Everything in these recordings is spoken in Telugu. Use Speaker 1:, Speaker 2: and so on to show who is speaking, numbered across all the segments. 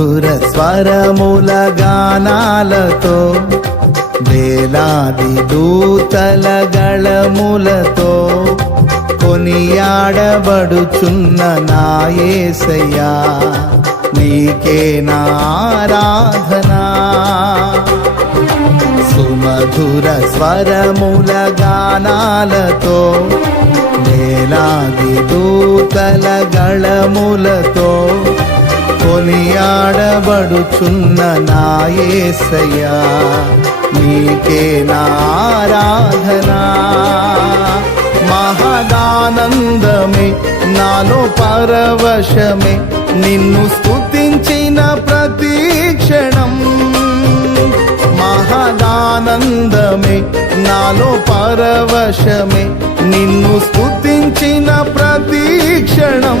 Speaker 1: మధుర స్వరముల గానాలతో వేలాది దూతల గళములతో కొనియాడబడుచున్న నాయేసయ్యా నీకే నారాధనా సుమధుర స్వరముల గానాలతో వేలాది దూతల గళములతో కొనియాడబడుచున్న నాయసయ్యా నీకే నారాధనా మహదానందమే నాలో పరవశమే నిన్ను స్థుతించిన ప్రతి క్షణం. మహదానందమే నాలో పరవశమే నిన్ను స్థుతించిన ప్రతి క్షణం.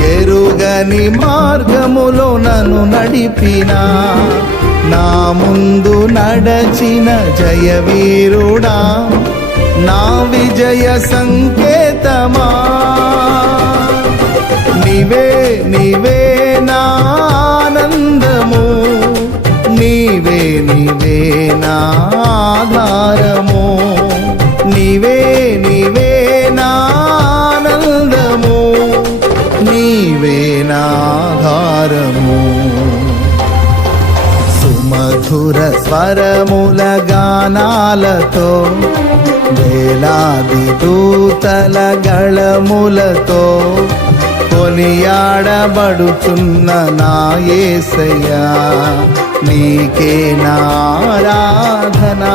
Speaker 1: ఎరుగని మార్గములో నన్ను నడిపినా. నా ముందు నడచిన జయవీరుడా. నా విజయ సంకేతమా. నీవే నీవే నా ఆనందము. నీవే నీవే నా ఆధారము. నీవే నీవే స్వరముల గానాలతో వేలాది దూతల గళములతో కొనియాడబడుచున్న నా నాయసయ్యా నీకే నారాధనా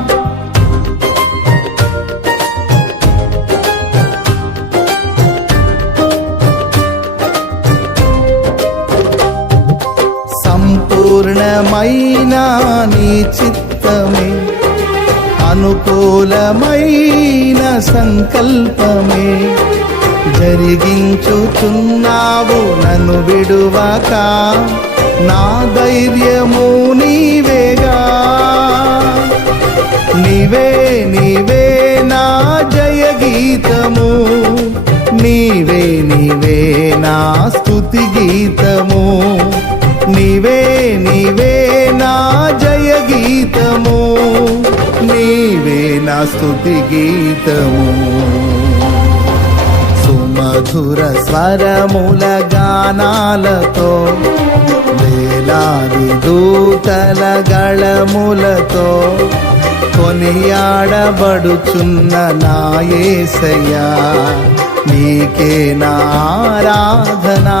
Speaker 1: సంపూర్ణమైన నీ చిత్తమే. అనుకూలమైన సంకల్పమే. జరిగించుతున్నావు నన్ను విడువక. నా ధైర్యము నీవేగా. నీవే నీవే నా జయ గీతము నీవే నీవే నా స్తుతి గీత. నీవే నీవే నా జయ గీతము నీవే నా స్థుతి గీతము. సుమధుర స్వరముల గానాలతో వేలాది దూతల గళములతో కొనియాడబడుచున్న నాయసయ్యా నీకే నారాధనా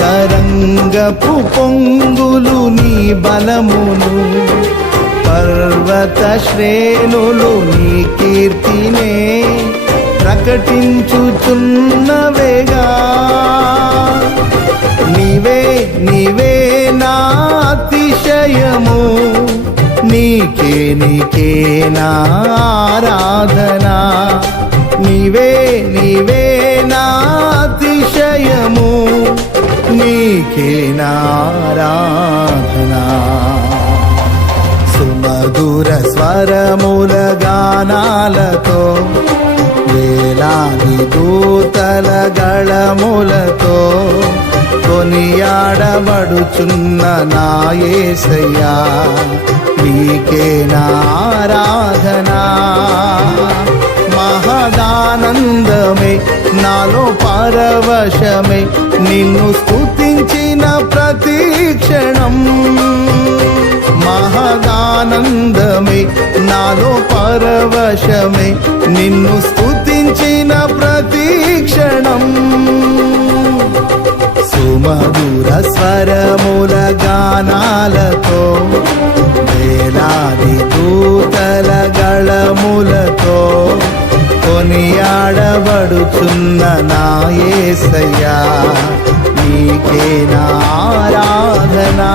Speaker 1: తరంగపు పొంగులు నీ బలమును పర్వత శ్రేణులు నీ కీర్తినే ప్రకటించుచున్నవేగా నీవే నీవే నా అతిశయము నీకే నీకే నా ఆరాధనా. నీవే నీవే నా అతిశయము నీకే సుమధుర స్వరముల గానాలతో వేలాది దూతల గళములతో కొనియాడబడుచున్న నాయేసయ్యా నీకే నారాధనా మహదానందమే నాలో పరవశమే నిన్ను స్థుతి స్తుతించిన ప్రతి క్షణం మహదానందమే నాలో పరవశమే నిన్ను స్థుతించిన ప్రతి క్షణం. సుమధుర స్వరముల గానాలతో వేలాది దూతల గళములతో కొనియాడబడుచున్న నాయసయ్యా నీకే నా ఆరాధనా.